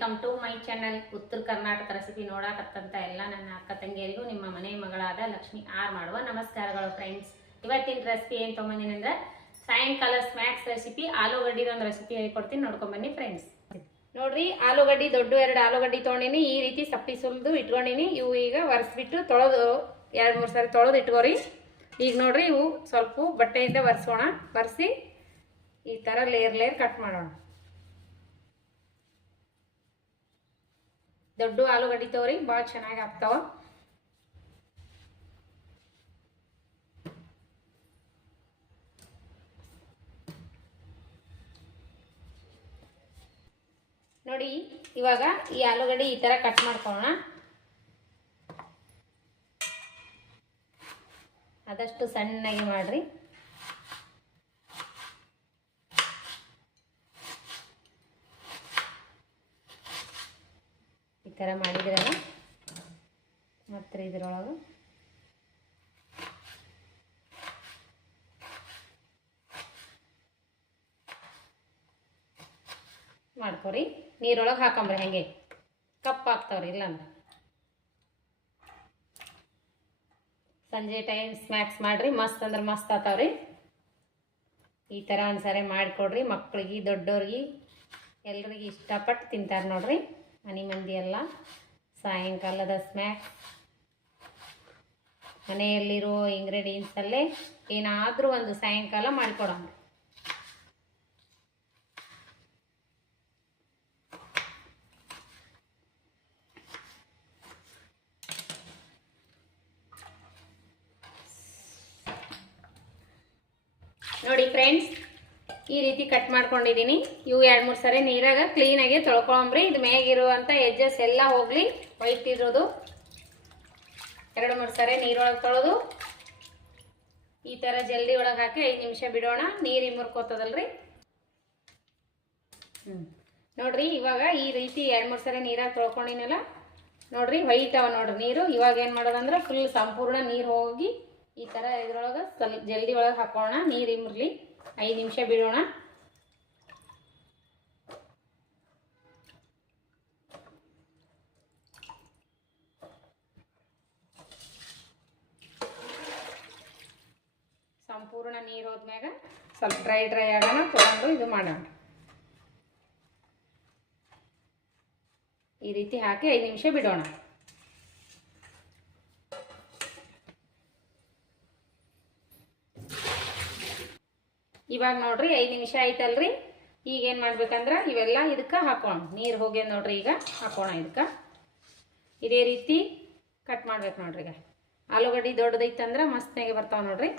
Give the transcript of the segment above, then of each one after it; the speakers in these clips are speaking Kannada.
Welcome to my channel. ಉತ್ತರ ಕರ್ನಾಟಕ ರೆಸಿಪಿ ನೋಡಾಕತ್ತಂತ ಎಲ್ಲ ನನ್ನ ಅಕ್ಕ ತಂಗಿಯರಿಗೂ ನಿಮ್ಮ ಮನೆ ಮಗಳಾದ ಲಕ್ಷ್ಮಿ ಆರ್ ಮಾಡುವ ನಮಸ್ಕಾರಗಳು ಫ್ರೆಂಡ್ಸ್. ಇವತ್ತಿನ ರೆಸಿಪಿ ಏನು ತೊಗೊಂಬಂದಿನಿ ಅಂದ್ರೆ ಸಾಯಂಕಾಲ ಸ್ನ್ಯಾಕ್ಸ್ ರೆಸಿಪಿ ಆಲೂಗಡ್ಡಿದ ಒಂದು ರೆಸಿಪಿ ಹೇಳ್ಕೊಡ್ತೀನಿ, ನೋಡ್ಕೊಂಡ್ ಬನ್ನಿ ಫ್ರೆಂಡ್ಸ್. ನೋಡ್ರಿ, ಆಲೂಗಡ್ಡಿ ದೊಡ್ಡ 2 ಆಲೂಗಡ್ಡಿ ತೊಗೊಂಡಿನಿ. ಈ ರೀತಿ ಸಪ್ಪಿ ಸುಲಿದು ಇಟ್ಕೊಂಡಿನಿ. ಇವು ಈಗ ಒರೆಸ್ಬಿಟ್ಟು ತೊಳೆದು 2-3 ಸಾರಿ ತೊಳೆದು ಇಟ್ಕೋರಿ. ಈಗ ನೋಡ್ರಿ, ಇವು ಸ್ವಲ್ಪ ಬಟ್ಟೆಯಿಂದ ಒರೆಸೋಣ. ಒರೆಸಿ ಈ ಥರ ಲೇಯರ್ ಕಟ್ ಮಾಡೋಣ. ದೊಡ್ಡ ಆಲೂಗಡ್ಡಿ ತಗೋರಿ, ಭಾಳ ಚೆನ್ನಾಗಿ ಆಗ್ತಾವ. ನೋಡಿ, ಇವಾಗ ಈ ಆಲೂಗಡ್ಡೆ ಈ ತರ ಕಟ್ ಮಾಡ್ಕೊಳ್ಳೋಣ. ಆದಷ್ಟು ಸಣ್ಣಗೆ ಮಾಡ್ರಿ. ಈ ತರ ಮಾಡಿದ್ರಲ್ಲ, ಮತ್ತೆ ಇದ್ರೊಳಗೆ ಮಾಡ್ಕೊರಿ. ನೀರೊಳಗೆ ಹಾಕೊಂಬ್ರಿ, ಹೆಂಗೆ ಕಪ್ ಹಾಕ್ತಾವ್ರಿ. ಇಲ್ಲಾಂದ್ರೆ ಸಂಜೆ ಟೈಮ್ ಸ್ನ್ಯಾಕ್ಸ್ ಮಾಡ್ರಿ, ಮಸ್ತ್ ಅಂದ್ರೆ ಮಸ್ತ್ ಆತಾವ್ರಿ. ಈ ಥರ ಒಂದ್ಸರಿ ಮಾಡಿಕೊಡ್ರಿ. ಮಕ್ಕಳಿಗೆ ದೊಡ್ಡವ್ರಿಗೆ ಎಲ್ರಿಗೆ ಇಷ್ಟಪಟ್ಟು ತಿಂತಾರೆ ನೋಡ್ರಿ. ಮನೆ ಮಂದಿ ಎಲ್ಲ ಸಾಯಂಕಾಲದ ಸ್ನ್ಯಾಕ್ಸ್ ಮನೆಯಲ್ಲಿರೋ ಇಂಗ್ರೀಡಿಯೆಂಟ್ಸಲ್ಲೇ ಏನಾದರೂ ಒಂದು ಸಾಯಂಕಾಲ ಮಾಡಿಕೊಡೋಣ. ನೋಡಿ ಫ್ರೆಂಡ್ಸ್, ಈ ರೀತಿ ಕಟ್ ಮಾಡ್ಕೊಂಡಿದ್ದೀನಿ. ಇವು 2-3 ಸರಿ ನೀರಾಗ ಕ್ಲೀನಾಗಿ ತೊಳ್ಕೊಂಬ್ರಿ. ಇದು ಮೇಗಿರುವಂಥ ಎಜ್ಜಸ್ ಎಲ್ಲ ಹೋಗ್ಲಿ. ವೈಟ್ ಇರೋದು 2-3 ಸರಿ ನೀರೊಳಗೆ ತೊಳೆದು ಈ ಥರ ಜಲ್ದಿ ಒಳಗೆ ಹಾಕಿ 5 ನಿಮಿಷ ಬಿಡೋಣ. ನೀರು ಇಮರ್ಕೋತದಲ್ರಿ. ನೋಡ್ರಿ, ಇವಾಗ ಈ ರೀತಿ 2-3 ಸರಿ ನೀರಾಗ ತೊಳ್ಕೊಂಡಿನಲ್ಲ. ನೋಡ್ರಿ, ವೈಟ್ ಅವ ನೋಡ್ರಿ ನೀರು. ಇವಾಗ ಏನು ಮಾಡೋದಂದ್ರೆ ಫುಲ್ ಸಂಪೂರ್ಣ ನೀರು ಹೋಗಿ ಈ ಥರ ಇದ್ರೊಳಗೆ ಸ್ವಲ್ಪ ಜಲ್ದಿ ಒಳಗೆ ಹಾಕೋಣ. ನೀರು ಇಮ್ರಲಿ, 5 ನಿಮಿಷ ಬಿಡೋಣ. ಸಂಪೂರ್ಣ ನೀರು ಹೋದ್ಮ್ಯಾಗ ಸ್ವಲ್ಪ ಡ್ರೈ ಆಗೋಣ, ತೊಗೊಂಡು ಇದು ಮಾಡೋಣ. ಈ ರೀತಿ ಹಾಕಿ 5 ನಿಮಿಷ ಬಿಡೋಣ. ಇವಾಗ ನೋಡ್ರಿ 5 ನಿಮಿಷ ಆಯ್ತಲ್ರಿ. ಈಗ ಏನು ಮಾಡ್ಬೇಕಂದ್ರೆ ಇವೆಲ್ಲ ಇದಕ್ಕೆ ಹಾಕೋಣ. ನೀರು ಹೋಗ್ಯ ನೋಡ್ರಿ. ಈಗ ಹಾಕೋಣ ಇದಕ್ಕೆ. ಇದೇ ರೀತಿ ಕಟ್ ಮಾಡ್ಬೇಕು ನೋಡ್ರಿ. ಈಗ ಆಲೂಗಡ್ಡೆ ದೊಡ್ಡದೈತಂದ್ರೆ ಮಸ್ತ್ನಾಗೆ ಬರ್ತಾವೆ ನೋಡ್ರಿ.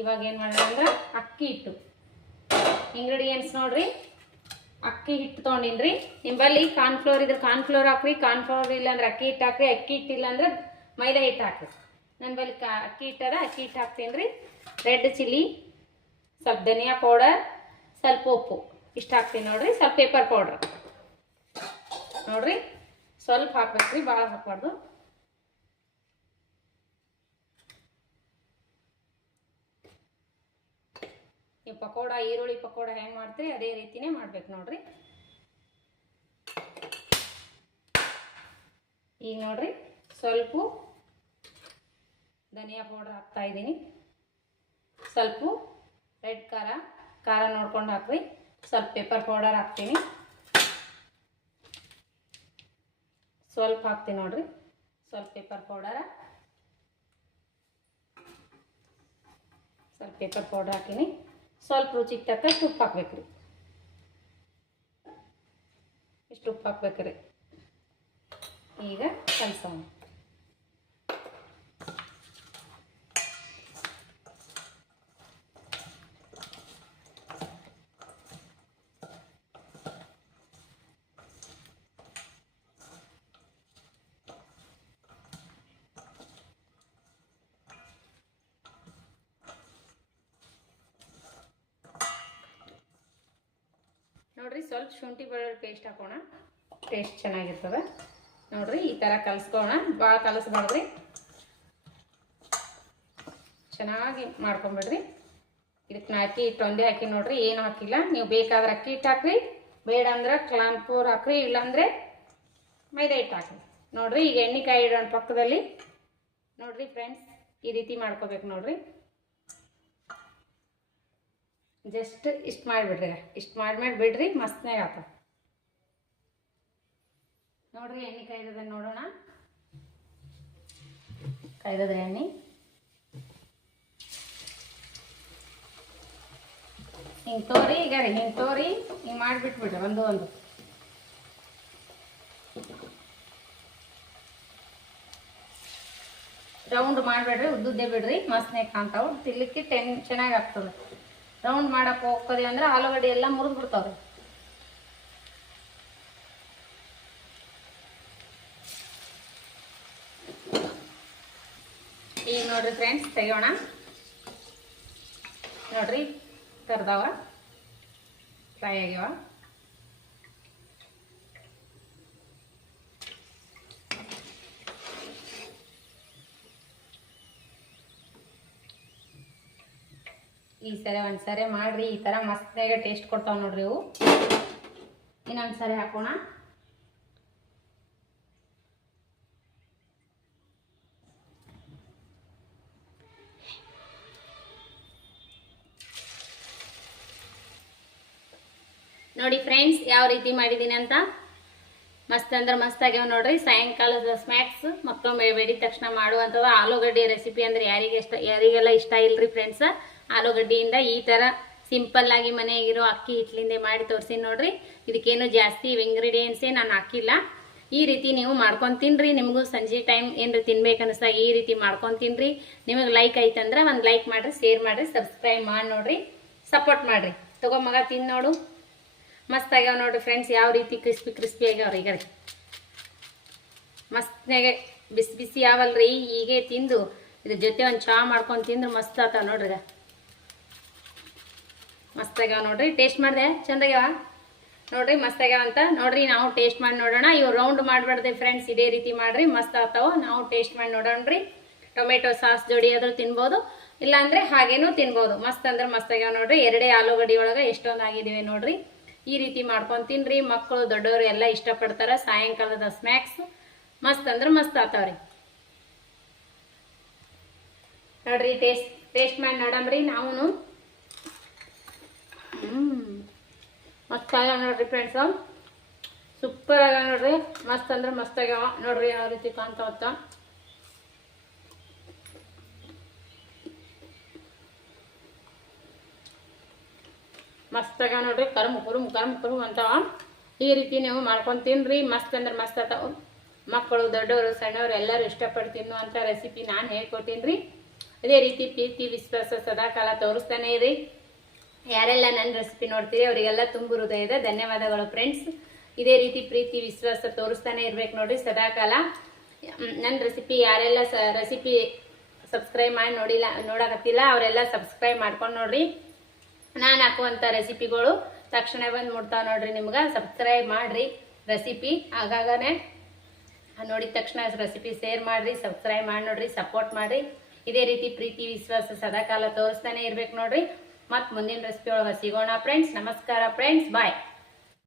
ಇವಾಗ ಏನು ಮಾಡೋಣ ಅಂದ್ರೆ ಅಕ್ಕಿ ಹಿಟ್ಟು ಇಂಗ್ರೀಡಿಯೆಂಟ್ಸ್ ನೋಡ್ರಿ. ಅಕ್ಕಿ ಹಿಟ್ಟು ತೊಗೊಂಡಿನ್ರಿ. ನಿಂಬಲ್ಲಿ ಕಾರ್ನ್ಫ್ಲೋರ್ ಇದ್ರೆ ಕಾರ್ನ್ಫ್ಲೋರ್ ಹಾಕ್ರಿ. ಕಾರ್ನ್ಫ್ಲೋರ್ ಇಲ್ಲಾಂದ್ರೆ ಅಕ್ಕಿ ಹಿಟ್ಟು ಹಾಕ್ರಿ. ಅಕ್ಕಿ ಹಿಟ್ಟು ಇಲ್ಲಾಂದ್ರೆ ಮೈದಾ ಹಿಟ್ಟು ಹಾಕ್ರಿ. ನನ್ನ ಬಲ್ಲಿ ಅಕ್ಕಿ ಹಿಟ್ಟದ, ಅಕ್ಕಿ ಹಿಟ್ಟು ಹಾಕ್ತೀನಿ ರೀ. ರೆಡ್ ಚಿಲ್ಲಿ, ಸ್ವಲ್ಪ ಧನಿಯಾ ಪೌಡರ್, ಸ್ವಲ್ಪ ಉಪ್ಪು, ಇಷ್ಟು ಹಾಕ್ತೀನಿ ನೋಡ್ರಿ. ಸ್ವಲ್ಪ ಪೇಪರ್ ಪೌಡ್ರ್ ನೋಡ್ರಿ, ಸ್ವಲ್ಪ ಹಾಕ್ಬೇಕ್ರಿ, ಭಾಳ ಹಾಕ್ಬಾರ್ದು. ಈ ಪಕೋಡ, ಈರುಳ್ಳಿ ಪಕೋಡ ಹೆಂಗೆ ಮಾಡ್ತೀರಿ ಅದೇ ರೀತಿನೇ ಮಾಡ್ಬೇಕು ನೋಡ್ರಿ. ಈಗ ನೋಡ್ರಿ, ಸ್ವಲ್ಪ ಧನಿಯಾ ಪೌಡರ್ ಹಾಕ್ತಾ ಇದ್ದೀನಿ. ಸ್ವಲ್ಪ ರೆಡ್ ಖಾರ ನೋಡ್ಕೊಂಡು ಹಾಕ್ರಿ. ಸ್ವಲ್ಪ ಪೇಪರ್ ಪೌಡರ್ ಹಾಕ್ತೀನಿ. ಸ್ವಲ್ಪ ಹಾಕ್ತೀನಿ ನೋಡ್ರಿ, ಸ್ವಲ್ಪ ಪೇಪರ್ ಪೌಡರ್ ಹಾಕೀನಿ. ಸ್ವಲ್ಪ ರುಚಿಗೆ ತಕ್ಕಷ್ಟು ಉಪ್ಪು ಹಾಕ್ಬೇಕ್ರಿ. ಇಷ್ಟು ಉಪ್ಪು ಹಾಕ್ಬೇಕ್ರಿ. ಈಗ ಕಲಸೋಣ. ನೋಡ್ರಿ, ಸ್ವಲ್ಪ ಶುಂಠಿ ಬೆಳ್ಳುಳ್ಳಿ ಪೇಸ್ಟ್ ಹಾಕೋಣ. ಟೇಸ್ಟ್ ಚೆನ್ನಾಗಿರ್ತದೆ ನೋಡ್ರಿ. ಈ ಥರ ಕಲಸ್ಕೋಣ. ಭಾಳ ಕಲಸ್ಬಾರ್ದ್ರಿ, ಚೆನ್ನಾಗಿ ಮಾಡ್ಕೊಂಬಿಡ್ರಿ. ಇದಕ್ಕೆ ನಾ ಅಕ್ಕಿ ಹಿಟ್ಟು ಒಂದೇ ಹಾಕಿ ನೋಡ್ರಿ, ಏನು ಹಾಕಿಲ್ಲ. ನೀವು ಬೇಕಾದ್ರೆ ಅಕ್ಕಿ ಹಿಟ್ಟು ಹಾಕ್ರಿ, ಬೇಡ ಅಂದ್ರೆ ಕಾರ್ನ್ಫ್ಲೋರ್ ಹಾಕ್ರಿ, ಇಲ್ಲಾಂದರೆ ಮೈದಾ ಹಿಟ್ಟು ಹಾಕ್ರಿ. ನೋಡಿರಿ ಈಗ ಎಣ್ಣೆ ಕಾಯಿ ಇಡೋಣ ಪಕ್ಕದಲ್ಲಿ. ನೋಡಿರಿ ಫ್ರೆಂಡ್ಸ್, ಈ ರೀತಿ ಮಾಡ್ಕೋಬೇಕು ನೋಡಿರಿ. ಜಸ್ಟ್ ಇಷ್ಟು ಮಾಡಿಬಿಡ್ರಿ, ಇಷ್ಟು ಮಾಡಿ ಬಿಡ್ರಿ, ಮಸ್ತ್ನಾಗ ಆತ ನೋಡಿರಿ. ಎಣ್ಣೆ ಕಾಯ್ದದ ನೋಡೋಣ. ಕಾಯ್ದದ ಎಣ್ಣೆ. ಹಿಂಗೆ ತೋರಿ ಈಗ ರೀ, ಹಿಂಗೆ ತೋರಿ ಹಿಂಗೆ ಮಾಡಿಬಿಟ್ಬಿಡ್ರಿ ಒಂದು ರೌಂಡ್ ಮಾಡಬೇಡ್ರಿ, ಉದ್ದುದ್ದೇ ಬಿಡ್ರಿ, ಮಸ್ತ್ನಾಗ ಕಾಣ್ತಾವೆ, ತಿನ್ಲಿಕ್ಕೆ ಚೆನ್ನಾಗಿ ಆಗ್ತದೆ. ರೌಂಡ್ ಮಾಡಕ್ಕೆ ಹೋಗ್ತದೆ ಅಂದ್ರೆ ಆಲೂಗಡ್ಡೆ ಎಲ್ಲ ಮುರಿದು ಬಿಡ್ತಾವ್ರಿ. ಈಗ ನೋಡ್ರಿ ಫ್ರೆಂಡ್ಸ್, ತೆಗೋಣ. ನೋಡ್ರಿ ಕರ್ದಾವ, ಫ್ರೈ ಆಗ್ಯಾವ. ಈ ಸರಿ ಒಂದ್ಸರಿ ಮಾಡ್ರಿ, ಈ ಥರ ಮಸ್ತಾಗ ಟೇಸ್ಟ್ ಕೊಡ್ತಾವ ನೋಡ್ರಿ ಇವು. ಇನ್ನೊಂದ್ಸರಿ ಹಾಕೋಣ. ನೋಡಿ ಫ್ರೆಂಡ್ಸ್, ಯಾವ ರೀತಿ ಮಾಡಿದ್ದೀನಿ ಅಂತ. ಮಸ್ತ್ ಅಂದ್ರೆ ಮಸ್ತ್ ಆಗ್ಯಾವ ನೋಡ್ರಿ. ಸಾಯಂಕಾಲದ ಸ್ನ್ಯಾಕ್ಸ್ ಮತ್ತೊಮ್ಮೆ ಬೇಡಿದ ತಕ್ಷಣ ಮಾಡುವಂಥದ್ದು ಆಲೂಗಡ್ಡೆ ರೆಸಿಪಿ ಅಂದ್ರೆ ಯಾರಿಗೆಲ್ಲ ಇಷ್ಟ ಇಲ್ರಿ ಫ್ರೆಂಡ್ಸ್. ಆಲೂಗಡ್ಡೆಯಿಂದ ಈ ಥರ ಸಿಂಪಲ್ ಆಗಿ ಮನೆಯಾಗಿರೋ ಅಕ್ಕಿ ಹಿಟ್ಲಿಂದ ಮಾಡಿ ತೋರಿಸಿ ನೋಡ್ರಿ. ಇದಕ್ಕೇನು ಜಾಸ್ತಿ ಇಂಗ್ರೀಡಿಯೆಂಟ್ಸೇ ನಾನು ಹಾಕಿಲ್ಲ. ಈ ರೀತಿ ನೀವು ಮಾಡ್ಕೊಂಡು ತಿನ್ರಿ. ನಿಮಗೂ ಸಂಜೆ ಟೈಮ್ ಏನ್ರಿ ತಿನ್ಬೇಕನ್ನಿಸ್ದಾಗ ಈ ರೀತಿ ಮಾಡ್ಕೊಂಡು ತಿನ್ರಿ. ನಿಮಗೆ ಲೈಕ್ ಐತಂದ್ರೆ ಒಂದು ಲೈಕ್ ಮಾಡಿರಿ, ಶೇರ್ ಮಾಡಿರಿ, ಸಬ್ಸ್ಕ್ರೈಬ್ ಮಾಡಿ ನೋಡ್ರಿ, ಸಪೋರ್ಟ್ ಮಾಡಿರಿ. ತಗೋ ಮಗ ತಿಂದು ನೋಡು. ಮಸ್ತ್ ಆಗ್ಯಾವ ನೋಡ್ರಿ ಫ್ರೆಂಡ್ಸ್, ಯಾವ ರೀತಿ ಕ್ರಿಸ್ಪಿ ಆಗ್ಯಾವ್ರಿ. ಈಗ ರೀ ಮಸ್ತ್ನಾಗೆ ಬಿಸಿ ಬಿಸಿ ಯಾವಲ್ರಿ, ಹೀಗೆ ತಿಂದು ಇದ್ರ ಜೊತೆ ಒಂದು ಚಹಾ ಮಾಡ್ಕೊಂಡು ತಿಂದ್ರೆ ಮಸ್ತ್ ಆತಾವ ನೋಡ್ರಿ. ಮಸ್ತ್ ಆಗ್ಯಾವ ನೋಡ್ರಿ. ಟೇಸ್ಟ್ ಮಾಡಿದೆ, ಚಂದಾಗ್ಯಾವ ನೋಡ್ರಿ, ಮಸ್ತ್ ಆಗ್ಯಾವ ಅಂತ ನೋಡ್ರಿ. ನಾವು ಟೇಸ್ಟ್ ಮಾಡಿ ನೋಡೋಣ. ಇವು ರೌಂಡ್ ಮಾಡಬಾರ್ದೆ ಫ್ರೆಂಡ್ಸ್, ಇದೇ ರೀತಿ ಮಾಡ್ರಿ, ಮಸ್ತ್ ಆಗ್ತಾವ. ನಾವು ಟೇಸ್ಟ್ ಮಾಡಿ ನೋಡೋಣ್ರಿ. ಟೊಮೆಟೊ ಸಾಸ್ ಜೋಡಿ ಆದ್ರೂ ತಿನ್ಬೋದು, ಇಲ್ಲಾಂದ್ರೆ ಹಾಗೇನೂ ತಿನ್ಬೋದು. ಮಸ್ತ್ ಅಂದ್ರೆ ಮಸ್ತ್ ಆಗ್ಯಾವ ನೋಡ್ರಿ. ಎರಡೇ ಆಲೂಗಡ್ಡೆ ಒಳಗೆ ಎಷ್ಟೊಂದು ಆಗಿದ್ದೀವಿ ನೋಡ್ರಿ. ಈ ರೀತಿ ಮಾಡ್ಕೊಂಡು ತಿನ್ರಿ. ಮಕ್ಕಳು ದೊಡ್ಡವರು ಎಲ್ಲ ಇಷ್ಟಪಡ್ತಾರೆ. ಸಾಯಂಕಾಲದ ಸ್ನ್ಯಾಕ್ಸ್ ಮಸ್ತ್ ಅಂದ್ರೆ ಮಸ್ತ್ ಆತಾವ್ರಿ ನೋಡ್ರಿ. ಟೇಸ್ಟ್ ಮಾಡಿ ನೋಡಮ್ರಿ ನಾವು. ಮಸ್ತ್ ಆಗ್ಯಾವ ನೋಡ್ರಿ ಫ್ರೆಂಡ್ಸ್, ಸೂಪರ್ ಆಗ್ಯಾವ ನೋಡ್ರಿ. ಮಸ್ತ್ ಅಂದ್ರೆ ಮಸ್ತ್ ಆಗ್ಯಾವ ನೋಡ್ರಿ. ಯಾವ ರೀತಿ ಕಾಣ್ತಾವತ್ತ ಮಸ್ತ್ ಆಗ್ಯಾವ ನೋಡ್ರಿ. ಕರುಮ್ ಅಂತಾವ. ಈ ರೀತಿ ನೀವು ಮಾಡ್ಕೊಂಡು ತಿನ್ರಿ. ಮಸ್ತ್ ಅಂದ್ರೆ ಮಸ್ತ್ ಆತಾವ. ಮಕ್ಕಳು ದೊಡ್ಡವರು ಸಣ್ಣವರು ಎಲ್ಲರೂ ಇಷ್ಟಪಟ್ಟು ತಿನ್ನುವಂಥ ರೆಸಿಪಿ ನಾನು ಹೇಳ್ಕೊಟ್ಟಿನ್ರಿ. ಅದೇ ರೀತಿ ಪ್ರೀತಿ ವಿಶ್ವಾಸ ಸದಾಕಾಲ ತೋರಿಸ್ತಾನೆ ಇರಿ. ಯಾರೆಲ್ಲ ನನ್ನ ರೆಸಿಪಿ ನೋಡ್ತೀರಿ ಅವರಿಗೆಲ್ಲ ತುಂಬ ಹೃದಯದ ಧನ್ಯವಾದಗಳು ಫ್ರೆಂಡ್ಸ್. ಇದೇ ರೀತಿ ಪ್ರೀತಿ ವಿಶ್ವಾಸ ತೋರಿಸ್ತಾನೆ ಇರ್ಬೇಕು ನೋಡ್ರಿ ಸದಾಕಾಲ. ನನ್ನ ರೆಸಿಪಿ ಯಾರೆಲ್ಲ ರೆಸಿಪಿ ಸಬ್ಸ್ಕ್ರೈಬ್ ಮಾಡಿ ನೋಡಕತ್ತಿಲ್ಲ ಅವರೆಲ್ಲ ಸಬ್ಸ್ಕ್ರೈಬ್ ಮಾಡ್ಕೊಂಡು ನೋಡ್ರಿ. ನಾನು ಹಾಕುವಂಥ ರೆಸಿಪಿಗಳು ತಕ್ಷಣ ಬಂದು ಮುಟ್ತಾವ ನೋಡ್ರಿ. ನಿಮ್ಗೆ ಸಬ್ಸ್ಕ್ರೈಬ್ ಮಾಡಿರಿ. ರೆಸಿಪಿ ಆಗಾಗನೇ ನೋಡಿದ ತಕ್ಷಣ ರೆಸಿಪಿ ಶೇರ್ ಮಾಡಿರಿ, ಸಬ್ಸ್ಕ್ರೈಬ್ ಮಾಡಿ ನೋಡ್ರಿ, ಸಪೋರ್ಟ್ ಮಾಡಿರಿ. ಇದೇ ರೀತಿ ಪ್ರೀತಿ ವಿಶ್ವಾಸ ಸದಾಕಾಲ ತೋರಿಸ್ತಾನೆ ಇರ್ಬೇಕು ನೋಡ್ರಿ. ಮತ್ತು ಮುಂದಿನ ರೆಸಿಪಿ ಒಳಗೆ ಸಿಗೋಣ ಫ್ರೆಂಡ್ಸ್. ನಮಸ್ಕಾರ ಫ್ರೆಂಡ್ಸ್, ಬಾಯ್.